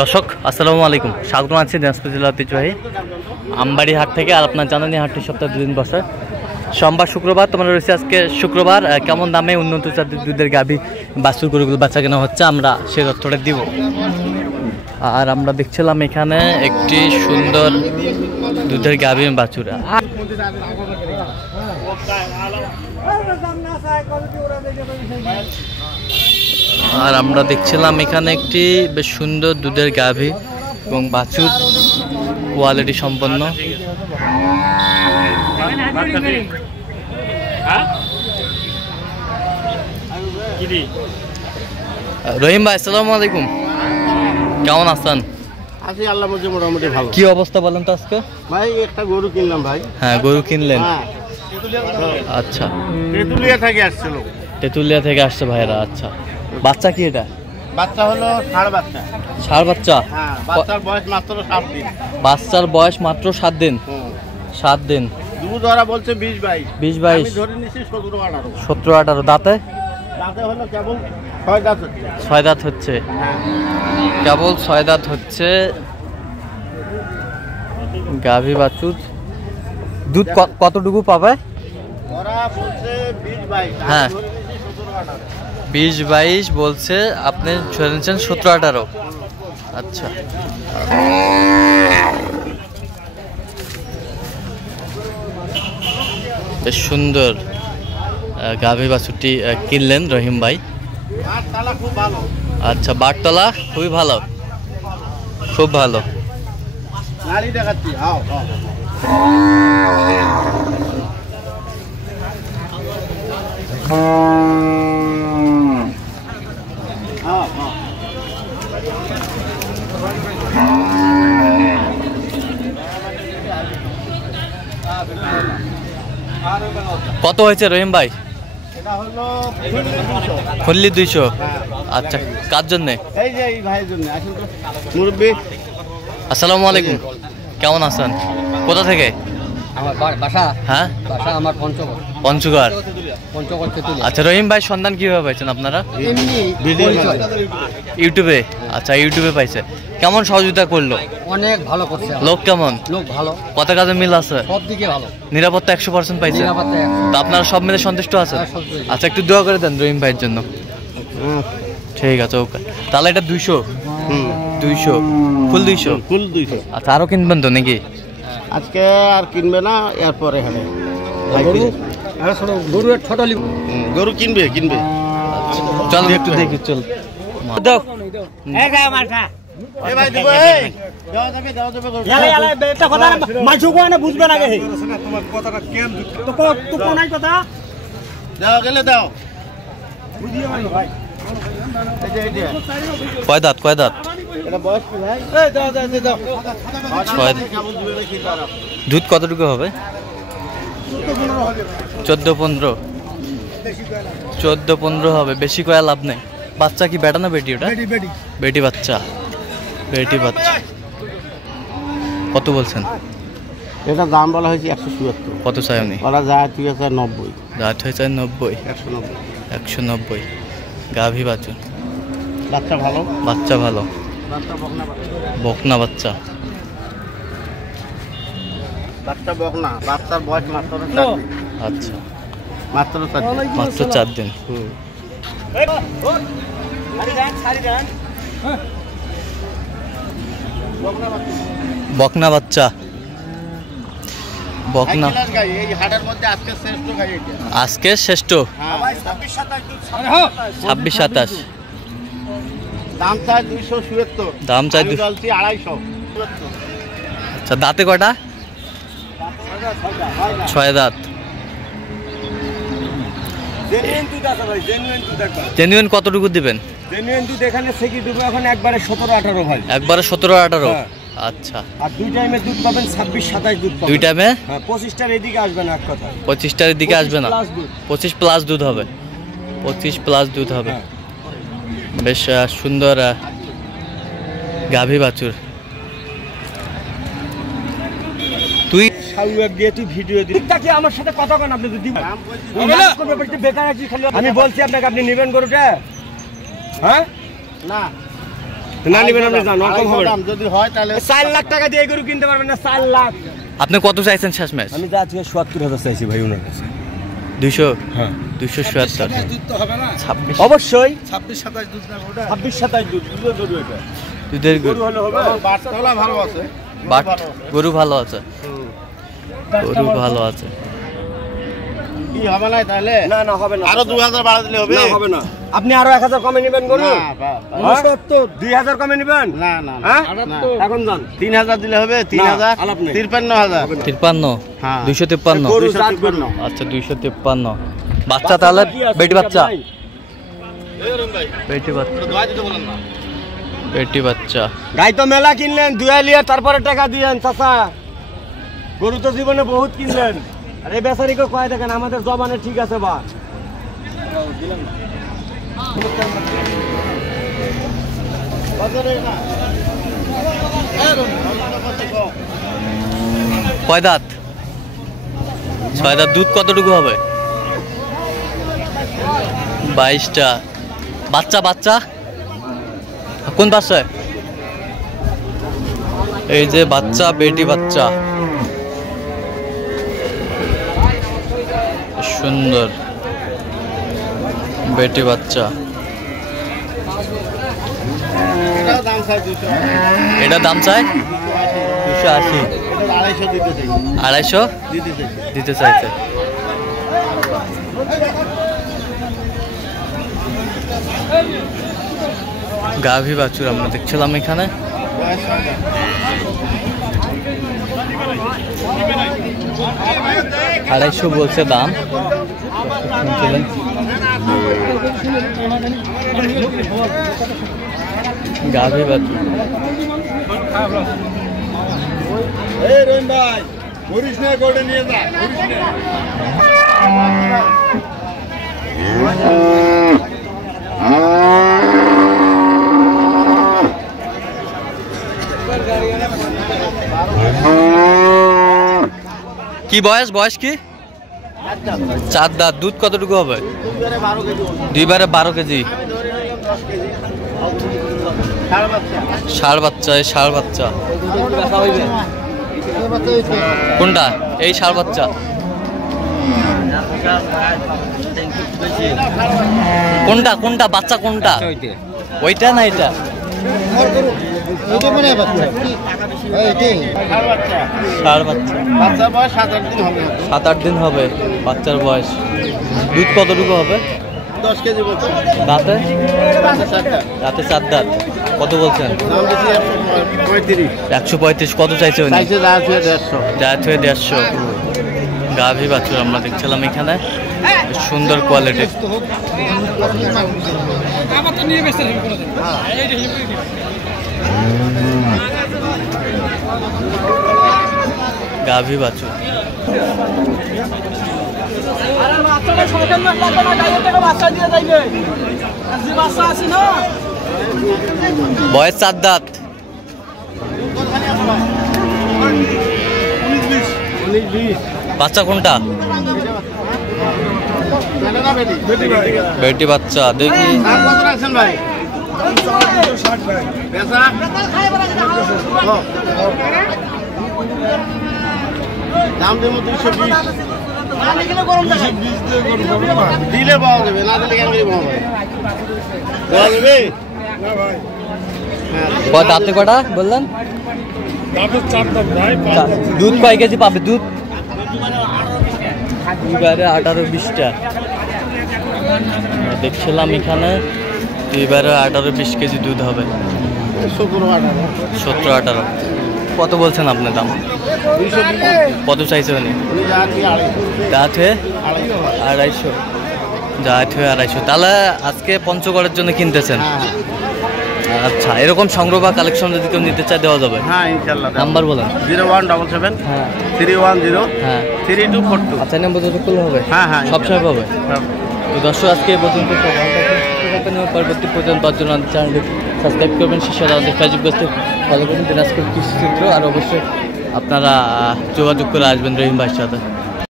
দর্শক আসসালামু আলাইকুম, স্বাগত আছি দিনাজপুর জেলা ঐতিহ্যবাহী আমবাড়ি হাট থেকে। আর আপনার জানানি হাটটি সপ্তাহে 2 দিন বসে, সোমবার শুক্রবার। তোমার রয়েছে আজকে শুক্রবার। কেমন দামে উন্নত জাতের দুধের গাভী বাছুর গরুগুলো বাচ্চা কেনা হচ্ছে আমরা সেই তথ্যটা দিব। আর আমরা দেখছিলাম এখানে একটি সুন্দর দুধের গাভী বাছুর। আর আমরা দেখছিলাম এখানে একটি বেশ সুন্দর দুধের গাভী এবং বাছুর, কোয়ালিটি সম্পন্ন। রহিম ভাই আসসালামু আলাইকুম, কেমন আছেন? আছি আল্লাহ মধ্যে মোটামুটি ভালো। কি অবস্থা বলেন তো আজকে? ভাই একটা গরু কিনলাম ভাই। হ্যাঁ, গরু কিনলেন? আচ্ছা, তেতুলিয়া থেকে আসছিল। তেতুলিয়া থেকে আসছে ভাইরা। আচ্ছা, বাচ্চা কি এটা? বাচ্চা হলো ষাঁড় বাচ্চা। ষাঁড় বাচ্চা? হ্যাঁ, বাচ্চার বয়স মাত্র 7 দিন। বাচ্চার বয়স মাত্র 7 দিন? 7 দিন। দুধ ওরা বলছে 20-22। 20-22 আমি ধরে নিছি 17-18। 17-18 দাঁতে? দাঁতে হলো কেবল 6 দাঁত হচ্ছে। 6 দাঁত হচ্ছে, কেবল 6 দাঁত হচ্ছে। গাভী বাছুর দুধ কতটুকু পাবে? ওরা বলছে 20-22। হ্যাঁ, ধরে নিছি 17-18। 20-22 বলছে, আপনি ধরে নিচ্ছেন 17-18। আচ্ছা, বেশ সুন্দর গাভী বাছুরটি কিনলেন রহিম ভাই। বাটতলা খুব ভালো। আচ্ছা, বাটতলা খুবই ভালো, খুব ভালো। নাড়ি দেখাচ্ছি, হাও হাও। হাও হাও। কত হয়েছে রহিম ভাই? এটা হলো 200। খুললি 200? আচ্ছা, কার জন্যে? এই যে এই ভাইয়ের জন্য। আসুন তো মুরব্বি। আসসালামু আলাইকুম, কেমন আছেন? কোথা থেকে? আমার বাসা, হ্যাঁ, বাসা আমার পঞ্চগড়। পঞ্চগড়? পঞ্চগড় তেতুলিয়া। আচ্ছা, রহিম ভাই সন্ধান কিভাবে পাইছেন আপনারা? এমনি ভিডিও পরিচয়। ইউটিউবে? আচ্ছা, ইউটিউবে পাইছে। কেমন সহযোগিতা করলো? অনেক ভালো করছে আমার। লোক কেমন? লোক ভালো, কত কাজে মিল আছে? সব দিকে ভালো। নিরাপত্তা 100% পাইছে? নিরাপত্তা তো আপনারা সব মিলে সন্তুষ্ট আছেন? হ্যাঁ, সন্তুষ্ট। আচ্ছা, একটু দোয়া করে দেন রহিম ভাইয়ের জন্য। ঠিক আছে, ওকে। তাহলে এটা 200? 200 ফুল 200? ফুল 200। আচ্ছা, আরো কিনবেন তো নাকি? আজকে আর কিনবে না, এরপরে হবে। গরু ছোট লিব। গরু কিনবে কিনবে। চল একটু দেখি, চল। দাও। এই ভাই দিব, এই দাও যাবে গরু। দাও গেলে দাও। এই যে এই যে কয় দাঁত? কয় দাঁত? এটা বয়স কি ভাই? এই দাও দাও। 6 কেমন দিবে কি তারা? দুধ কতটুকু হবে? 14-15? 14-15 হবে, বেশি কয়া লাভ নেই। বাচ্চা কি বেটা না বেটি? ওটা বেটি বাচ্চা। বেটি বাচ্চা। কত বলছেন? এটা দাম বলা হয়েছে 170। কত চাই উনি? ওরা যায় 90। দাঁত হয়েছে 90? 190। 190 গাভী বাছুর। বাচ্চা ভালো। বাচ্চা ভালো, বাচ্চা বকনা বকনা বাচ্চা। বাচ্চা বকনা। বাচ্চার বয়স মাত্র 4 দিন। আচ্ছা, মাত্র 4 দিন। মাত্র 4 দিন। বকনা বাচ্চা। বকনা এই হাটের মধ্যে আজকে শ্রেষ্ঠ গাই এটা। আজকে শ্রেষ্ঠ। 26-27 দাম চাই 270। দাম চাই আমি বলছি 250। আচ্ছা, দাঁতে কয়টা? 6 দাঁত। জেনুইন কতটুকু দিবেন? জেনুইন দুধ এখানে থেকে দেবো এখন একবারে 17-18 ভাই। একবারে 17-18? হ্যাঁ। আচ্ছা, আর দুই টাইমে দুধ পাবেন 26-27 দুধ পাবেন। দুই টাইমে? হ্যাঁ, 25টার এদিকে আসবে না, এক কথা। 25টার দিকে আসবে না? 25 প্লাস দুধ হবে। 25 প্লাস দুধ হবে। বেশ সুন্দর গাভী বাছুর। তুই ভিডিও দিই আমার সাথে কথা বলেন, আপনি যদি বেকার আছি খালি। আমি বলছি আপনাকে, আপনি নেবেন গরুটা? হ্যাঁ না না নিবেন আপনি জান কম হবে না। দাম যদি হয় তাহলে 4 লাখ টাকা দিয়ে গরু কিনতে পারবেন না 4 লাখ। আপনি কত চাইছেন শেষমেশ? আমি যা আজকে 77000 চাইছি ভাই ওনার কাছে। 200, হ্যাঁ 277। দুধ তো হবে না 26 অবশ্যই 26-27 দুধ না ওটা 26-27 দুধের গরু এটা। দুধের গরু হলে হবে। বাটতলা ভালো আছে বাট গরু ভালো আছে, গরু ভালো আছে। কি হবে না তাহলে না না হবে না। আরো 2000 বাড়া দিলে হবে না হবে না। আপনি আরো 1000 কমে নেবেন গরু? না, 2000 কমে নেবেন? না না হ্যাঁ না। এখন যান। 3000 দিলে হবে 3000 আলাপ নেই। 53000 53, হ্যাঁ। 253। গরু জাত 253 আচ্ছা 253 বাচ্চা, তাহলে বেটি বাচ্চা, বেটি বাচ্চা, দোয়া দিতে বলেন না বেটি বাচ্চা। গাই তো মেলা কিনলেন, দুয়ালিয়া তারপরে টাকা দিয়েন চাচা। গরু তো জীবনে বহুত কিনলেন। আরে বেচারিকে কয় দেখেন আমাদের জবানে ঠিক আছে বা। কয় দাঁত? 6 দাঁত। দুধ কতটুকু হবে? 22টা। বাচ্চা বাচ্চা কোন বাচ্চায়? এই যে বাচ্চা, বেটি বাচ্চা, সুন্দর বেটি বাচ্চা। এটাও দাম চাই 200 এটা দাম চাই 280, এটা 250 দিতে চাই 250 দিতে চাই দিতে চাইছে। গাভী বাছুর আমরা দেখছিলাম এখানে। বয়স কত? 250 বলছে দাম। শুনছিলেন? গাভী বাছুর এই রহিম ভাই করিস না গোড়ে নিয়ে যা কি বয়স? বয়স কি? 4 দাঁত। দুধ কতটুকু হবে? 2বারে 12 কেজি। ষাঁড় বাচ্চা, এই ষাঁড় বাচ্চা কোনটা? এই ষাঁড় বাচ্চা। কোনটা কোনটা বাচ্চা কোনটা? ওইটা না এটা? ষাঁড় বাচ্চা। বাচ্চা বয়স 7-8 দিন হবে 7-8 দিন হবে বাচ্চার বয়স। দুধ কতটুকু হবে? 10 কেজি বলছি রাতে? চারটা রাতে 4 দাঁত। কত বলছেন? দাম বেশি 135 135। কত চাইছে উনি? চাইছে যা আছে 150 যা থেকে 150। গাভী বাছুর আমরা দেখছিলাম এখানে, বেশ সুন্দর কোয়ালিটি। গাভী বাছুর বয়স 4 দাঁত। বাচ্চা কোনটা? বেটি বাচ্চা। দেখি দাম কত রাখছেন ভাই? পেশা? দাম দেবো 220 দিলে পাওয়া যাবে, না দিলে কেন করে পাওয়া যাবে? পাওয়া যাবে? দাঁতে কটা বললেন? দুধ কয় কেজি পাবে? দুধ 2বারে 18-20টা দেখছিলাম এখানে। 2বারে 18-20 কেজি দুধ হবে। 17-18। কত বলছেন আপনার দাম? 220 কত চাইছে উনি? দাঁত হয়ে 250। দাঁত হয়ে 250। তাহলে আজকে পঞ্চগড়ের জন্য কিনতেছেন? আচ্ছা, এরকম সংগ্রহ বা কালেকশন যদি কেউ নিতে চায় দেওয়া যাবে? হ্যাঁ ইনশাআল্লাহ। নাম্বার বলেন। 0177 হ্যাঁ 310 হ্যাঁ 3242। আচ্ছা, নাম্বার যত করলে হবে? হ্যাঁ হ্যাঁ সবসময় পাবে। তো দর্শক আজকে এই পর্যন্ত পরবর্তী পর্যন্ত পাওয়ার জন্য আমাদের চ্যানেলটি সাবস্ক্রাইব করবেন। শিষ্যরা আমাদের ফেসবুক পেজে ফলো করুন দিনাজপুর কৃষি চিত্র। আর অবশ্যই আপনারা যোগাযোগ করে আসবেন রহিম ভাইয়ের সাথে।